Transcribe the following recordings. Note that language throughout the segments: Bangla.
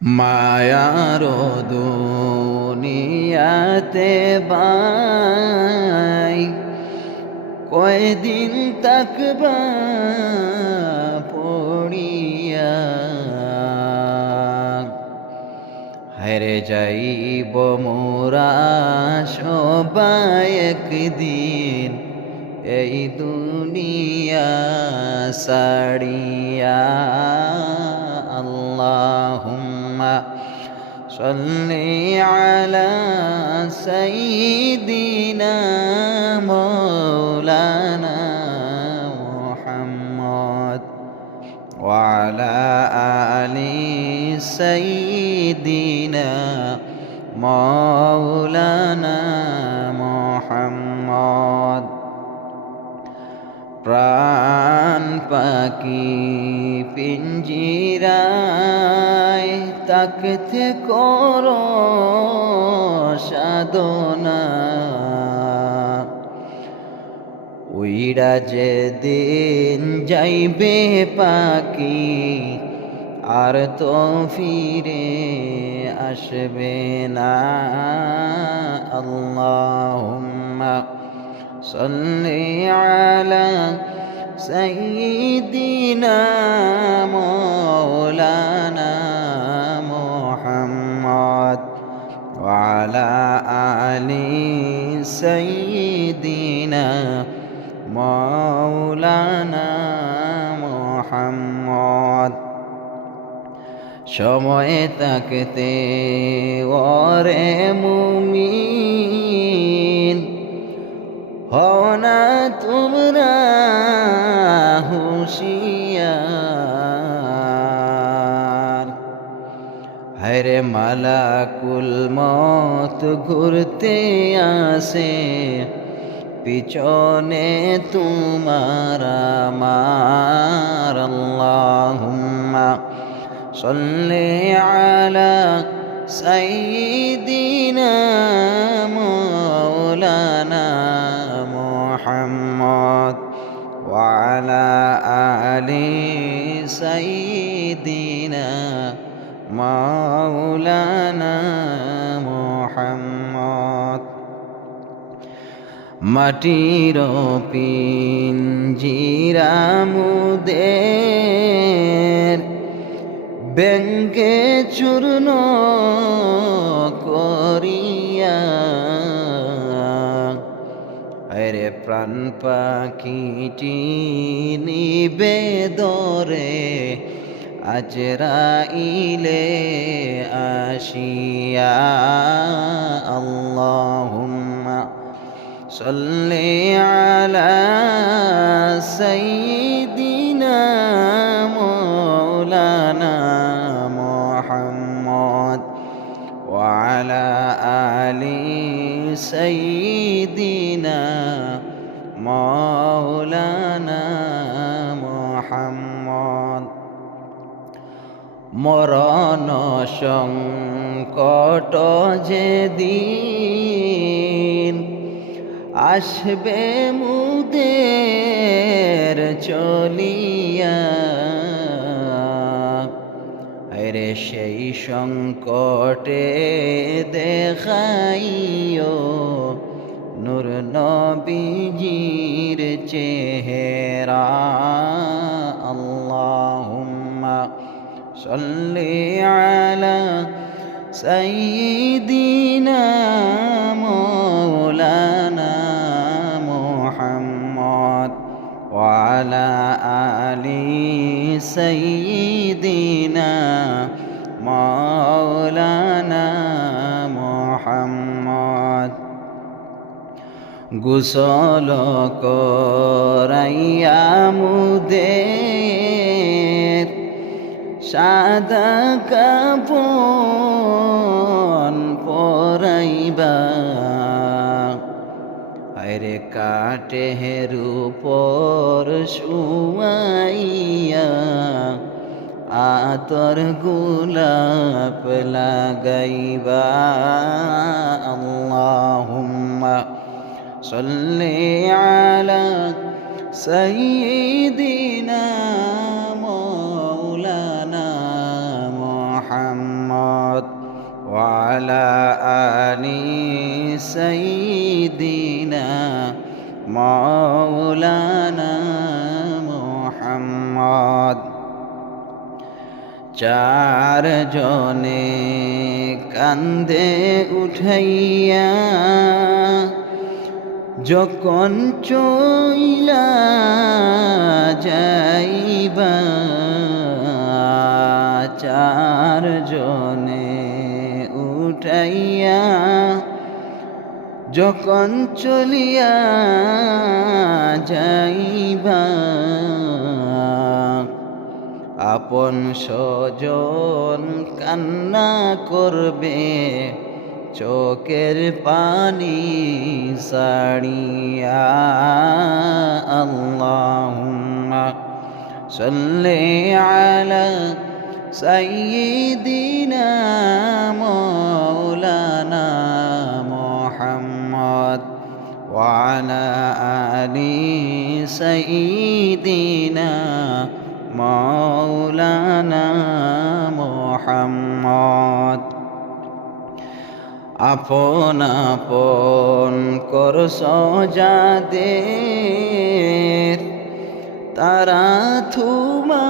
মায়ার দুনিয়াতে বাই কয়দিন তাকবা হেরে যাইব মোরা সবাই একদিন এই দুনিয়া সাড়িয়া আল্লাহুম্মা صلي على سيدنا مولانا محمد وعلى آل سيدنا مولانا محمد প্রাণ পাখি পিঞ্জিরায় তাকতে করো সাধনা। উইরা যে দিন যাইবে পাখি, আর তো ফিরে আসবে না। আল্লাহুম্মা সাল্লি আলা সাইয়্যিদিনা মাওলানা وعلى آل سيدنا مولانا محمد সময় থাকতে ওরে মুমিন হও না তোমরা হুশিয়ার হরে মালাকুল মত ঘুরতে আসে, পিছনে তোমার মার আল্লাহুম্মা সল্লে আলা সাইয়িদিনা মাওলানা মুহাম্মদ ওয়া আলা আলি সাইয়িদিনা মাওলানা মোহাম্মদ। মাটির পিঞ্জিরামুদের ব্যাঙ্গে চূর্ণ করিয়া আরে প্রাণ পাখিটি নিবে দরে أجرائيلي أشياء. اللهم صل على سيدنا مولانا محمد وعلى آل سيدنا مولانا محمد. মরণ সংকট যেদিন আসবে মুদের চলিয়া। রে সেই সংকটে দেখাইও নূর নবীজির চেহারা। সাল্লি আলা সাইয়্যিদিনা মাওলানা মুহাম্মদ وعلى آل سيدنا مولانا محمد গুসল করাইয়া মুদের সাদা কাপন পরাইবা। আরে কাটে রূপর শুয়াইয়া আতর গোলাপ লাগাইবা। আল্লাহুম্মা সাল্লি আলা সাইয়্যিদিনা চার জনে কান্দে উঠাইয়া যখন চইলা যাইবা চার জনে উঠাইয়া যখন চলিয়া যাইবা আপন স্বজন কান্না করবে, চোখের পানি সাড়িয়া আল্লাহুম্মা সাল্লি আলা সাইয়্যিদিনা মাওলানা মুহাম্মদ ওয়া আলা আলি সাইয়্যিদিনা মৌলানা মোহাম্মদ। আপন আপন কর সজাদের তারা থুমার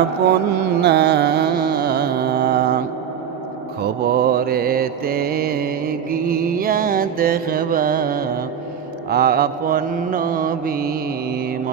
আপন না। খবরেতে গিয়া দেখবা আপন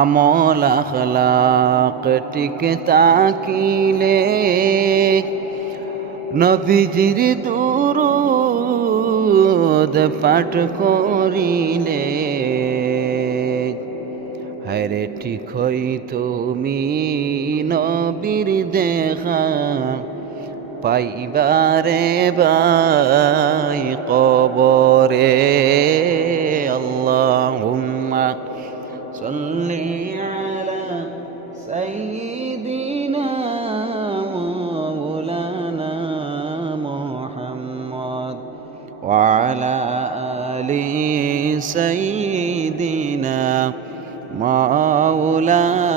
আমল আখলাক টিকে তাকিলে নবীজির দুরুদ পাঠ করিলে। হরে ঠিক হই তুমি নবীর দেখা পাইবারে বাই কবরে। আল্লাহুম্মা صل على سيدنا محمد وعلى آل سيدنا مولانا